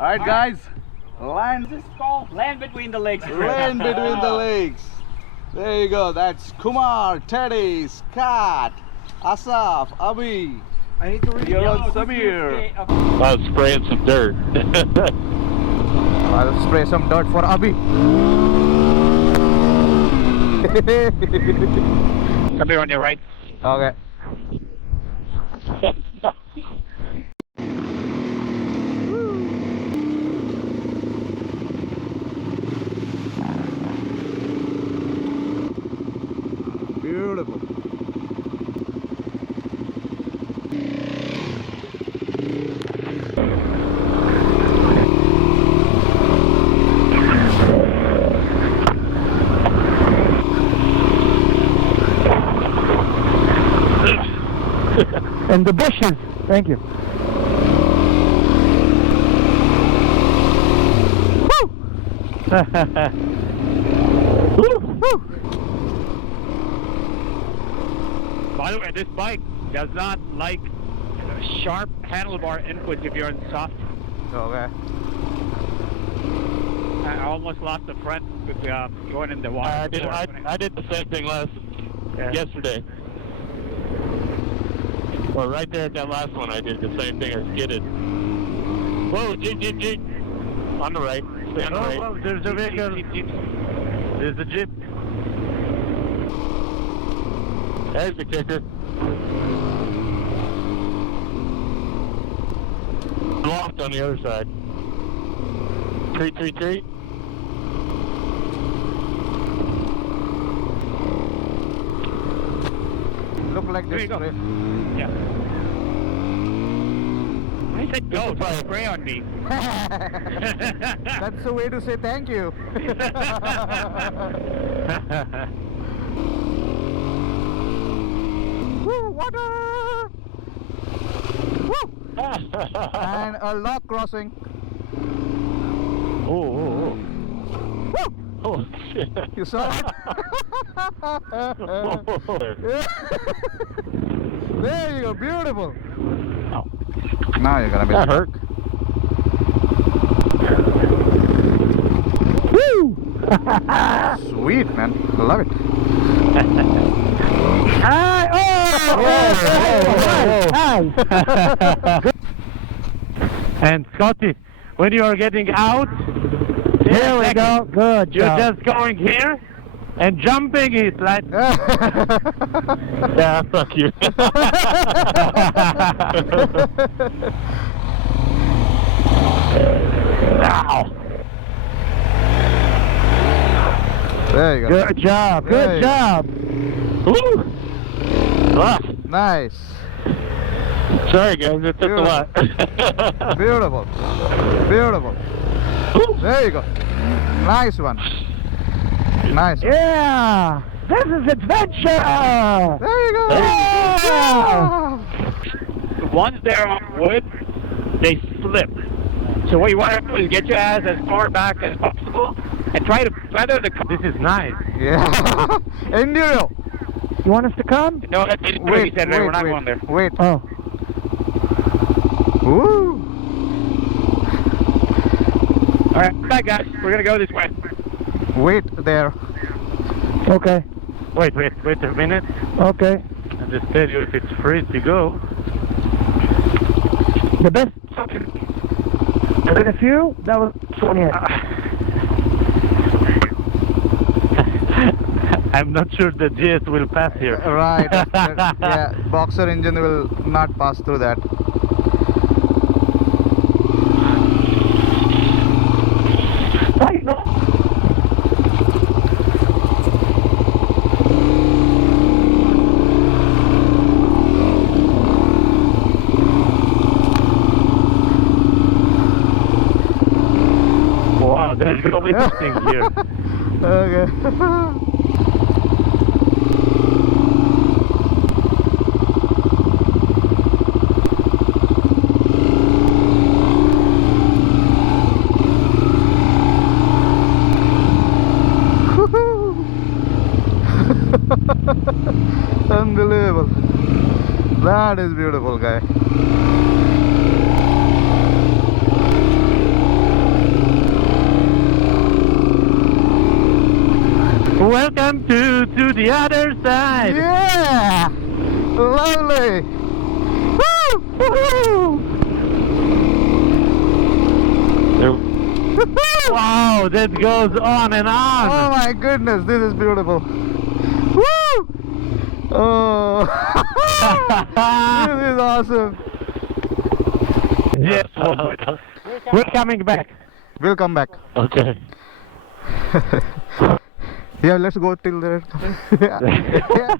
Alright guys, land. This is called land between the legs. Land between the legs. There you go. That's Kumar, Tedi, Scott, Asaf, Abhi. I need to read Samir. I was spraying some dirt. I'll spray some dirt for Abhi. Come here on your right. Okay. Beautiful. And the bushes. Thank you. By the way, this bike does not like sharp handlebar inputs if you're in soft. Okay. I almost lost the front with going in the water. I did the same thing yesterday. Well, right there at that last one, I did the same thing. I skidded. Whoa, jeep. On the right. Stay on the right. Whoa, there's a vehicle. Jeep. There's a jeep. There's the kicker. Locked on the other side. Treat. Look like There this. you go. Way. Yeah. I said go, don't spray on me. That's the way to say thank you. Woo, water! Woo! And a log crossing. Oh. Woo! Oh, shit. You saw it? There you go, beautiful. Oh. Now you're gonna be That hurt. Woo! Sweet, man. Love it. Hi! Hi! And Scotty, when you are getting out, here we go. Good You're job. just going here and jumping it like. Yeah, fuck you. Ow. There you go. Good job. There Good you job. Ooh. Ah, Nice. sorry guys, it took a lot. Beautiful. Beautiful. There you go. Nice one. Nice one. Yeah. This is adventure. There you go. Yeah. Once they're on wood, they slip. So what you want to do is get your ass as far back as possible and try to feather the car. This is nice. Yeah. Enduro. You want us to come? No, that's it. He said we're not going there. Wait. Oh. Woo. All right, bye guys. We're gonna go this way. Wait there. Okay. Wait a minute. Okay. I'll just tell you if it's free to go. The best. With a few, that was 28. I'm not sure the GS will pass here. Right. Yeah. Boxer engine will not pass through that. Wow, there's no interesting here. Okay. Unbelievable. That is beautiful, guy. welcome to the other side. Yeah! Lovely! Woo! Woohoo! Wow, that goes on and on. Oh my goodness, this is beautiful. Woo! Oh, this is awesome. Yes, we're coming back. We'll come back. Okay. Yeah, let's go till there. Yeah.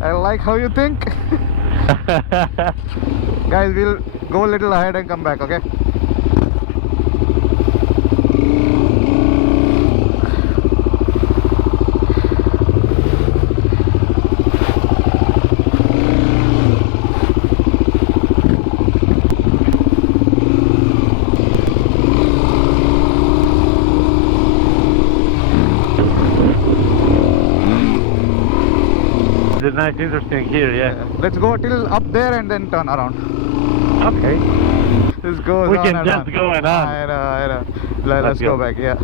I like how you think. Guys, we'll go a little ahead and come back, okay? It's nice, interesting here, yeah. Let's go till up there and then turn around. Okay. This goes We on can and just on. go and on. I know. Let's go back, yeah.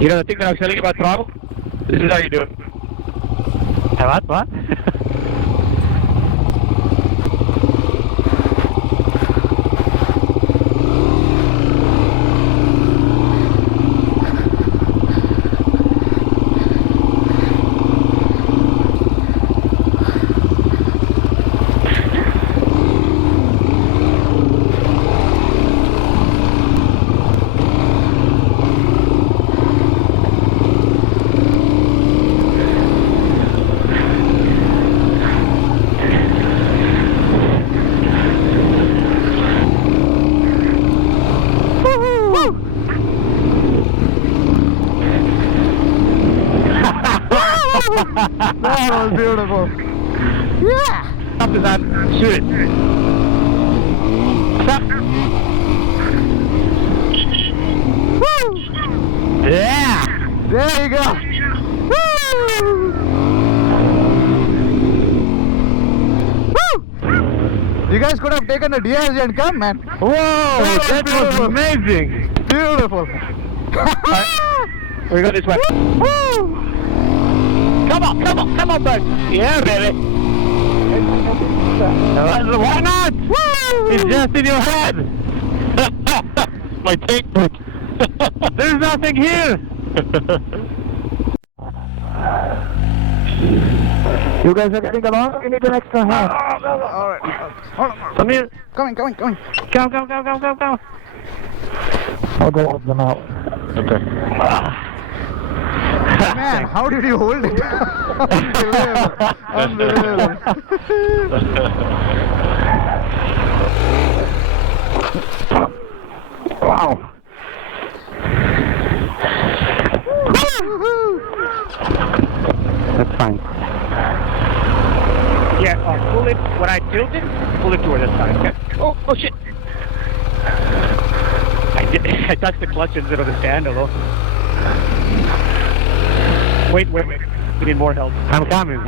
You know the thing that I was telling you about throttle? This is how you do it. What? That was beautiful. Yeah! Stop to that. Shoot it. Stop. Woo! Yeah! There you go. Woo! Woo! You guys could have taken a DRG and come, man. Whoa, that was beautiful. amazing. Beautiful. We go this way. Woo! Come on, bud. Yeah, baby. Why not? Woo! It's just in your head. My technique. There's nothing here. You guys are getting along? You need an extra hand. All right. Hold on. Come here. Coming. Come. I'll go open them out. Okay. Man, how did you hold it? Unbelievable. Wow. That's fine. Yeah, pull it. When I tilt it, pull it toward this side. Okay. Oh shit. I touched the clutch instead of the handle. Wait. We need more help. I'm coming.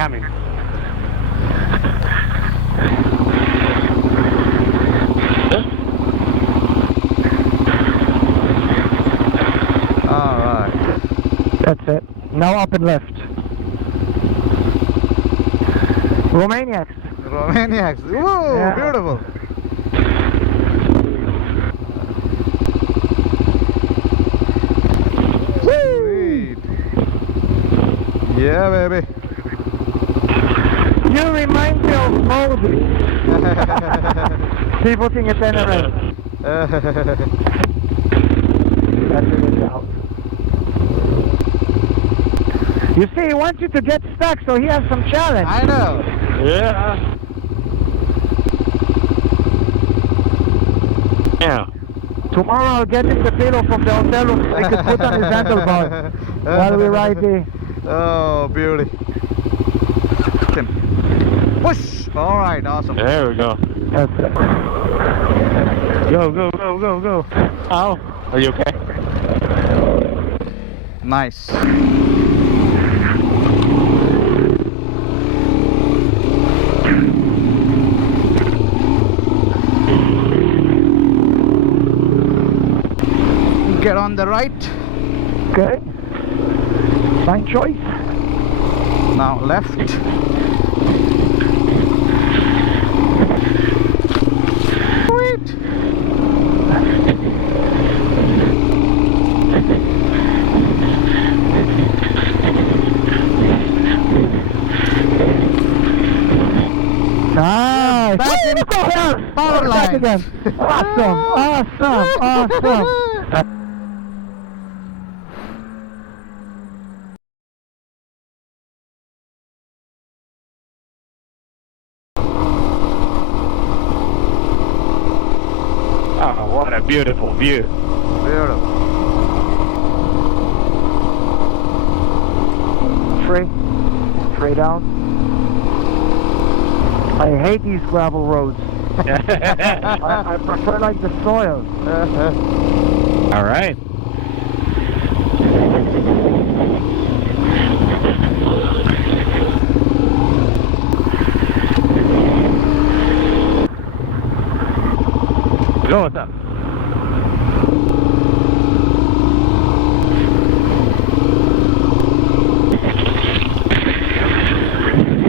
Alright. That's it. Now up and left. Romaniacs. Whoa, Yeah. beautiful. Yeah, baby. You remind me of Moses. Keep putting a pen around. That's it out. You see, he wants you to get stuck, so he has some challenge. I know. Yeah. Yeah. Tomorrow I'll get him the pillow from the hotel room so he could put on his handlebar while we ride the... Oh, beauty. Push! Alright, awesome. There we go. That's it. Go, go, go, go, go. Ow. Are you okay? Nice. Get on the right. Okay. Fine choice. Now left. Wait. Nice. Back in power Back line. again. Awesome. Awesome. Awesome. Oh, what a beautiful view. Beautiful. Straight out. I hate these gravel roads. I prefer like the soil. All right. Go with them.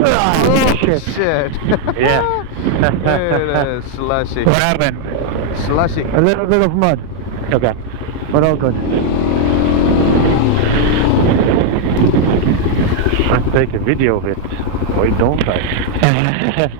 Oh, shit. Shit. Yeah. It is slushy. What happened? Slushy. A little bit of mud, Okay. but all good. Let's take a video of it. Why don't I?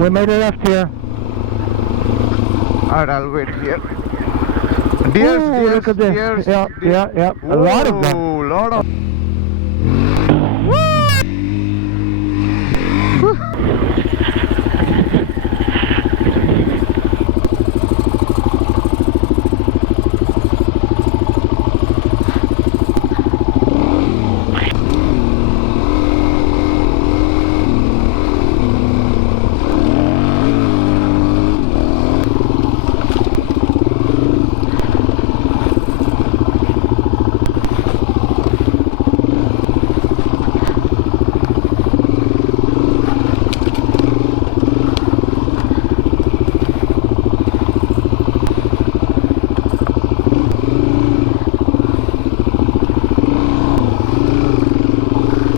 We made a left here. Alright, I'll wait here. Deers, Ooh, deers, look at this. deers, Yeah, deers. yeah. A lot of them. Ooh, lot of.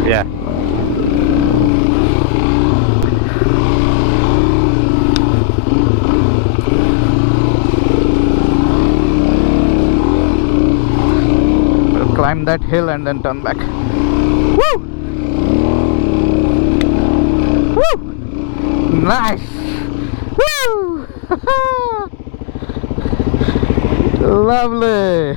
Yeah. We'll climb that hill and then turn back. Woo! Woo! Nice! Woo! Lovely!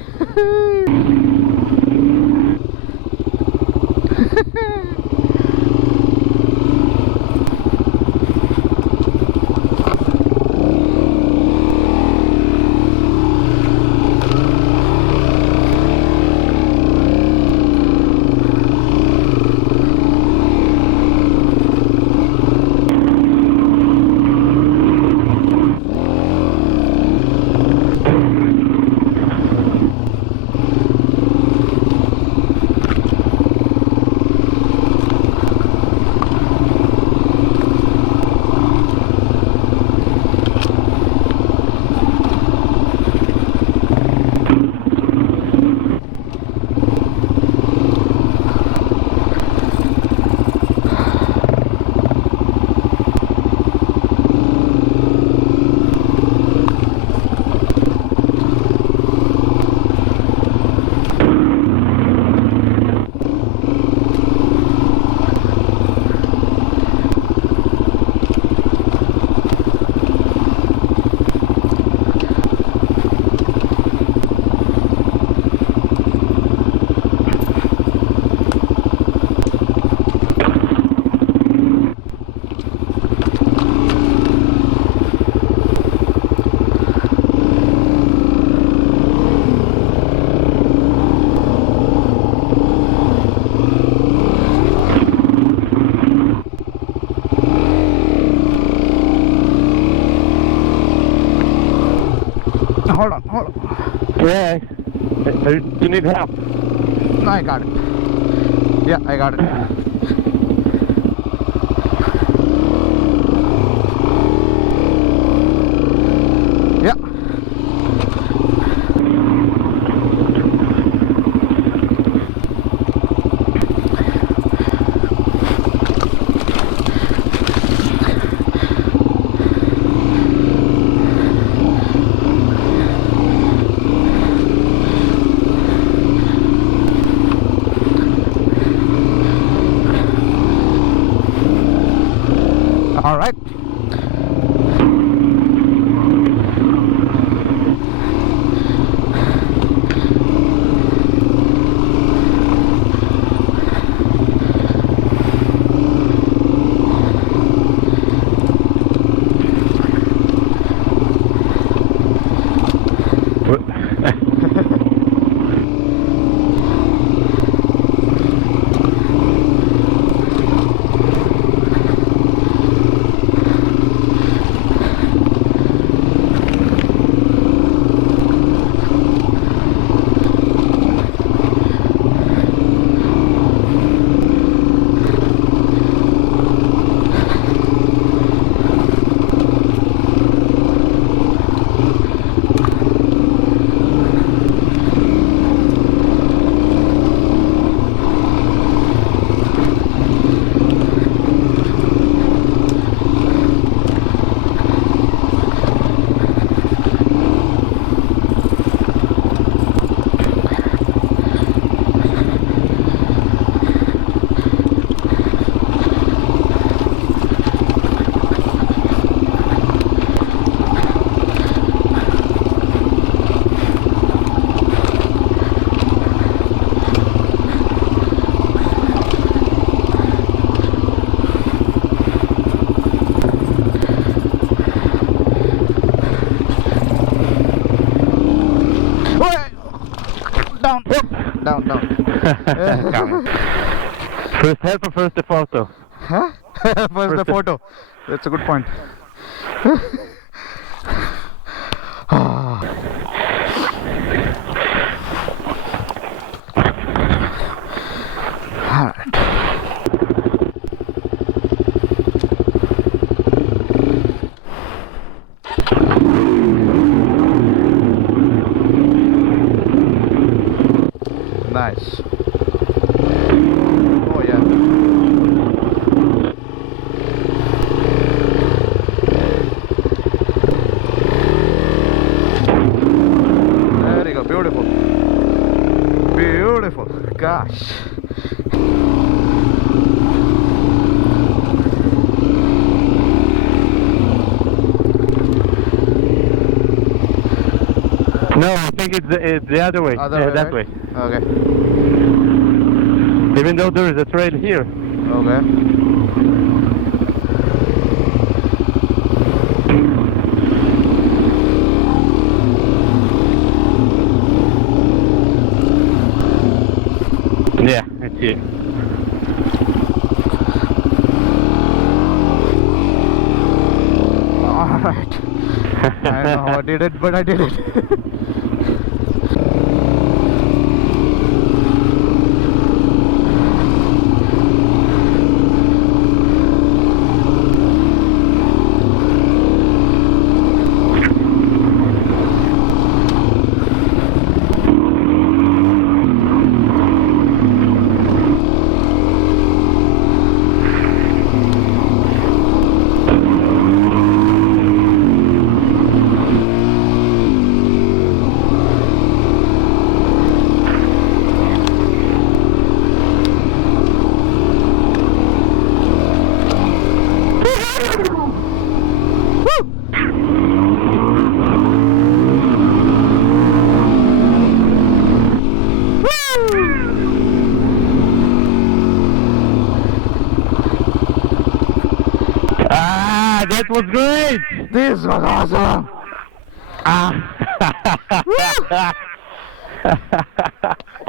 Hold on, hold on. Yeah. You need help. No, I got it. Yeah, I got it. Yeah. All right. Down. Coming. First help or first the photo? Huh? First the photo. That's a good point. Alright. Nice. Oh yeah. There you go. Beautiful. Beautiful. Gosh. No, I think it's the other way. That way. Okay. Even though there is a trail here. Okay. Yeah, it's here. Alright. I don't know how I did it, but I did it. That was great! This was awesome!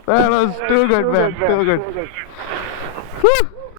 That was too good, man. Too good. Woo!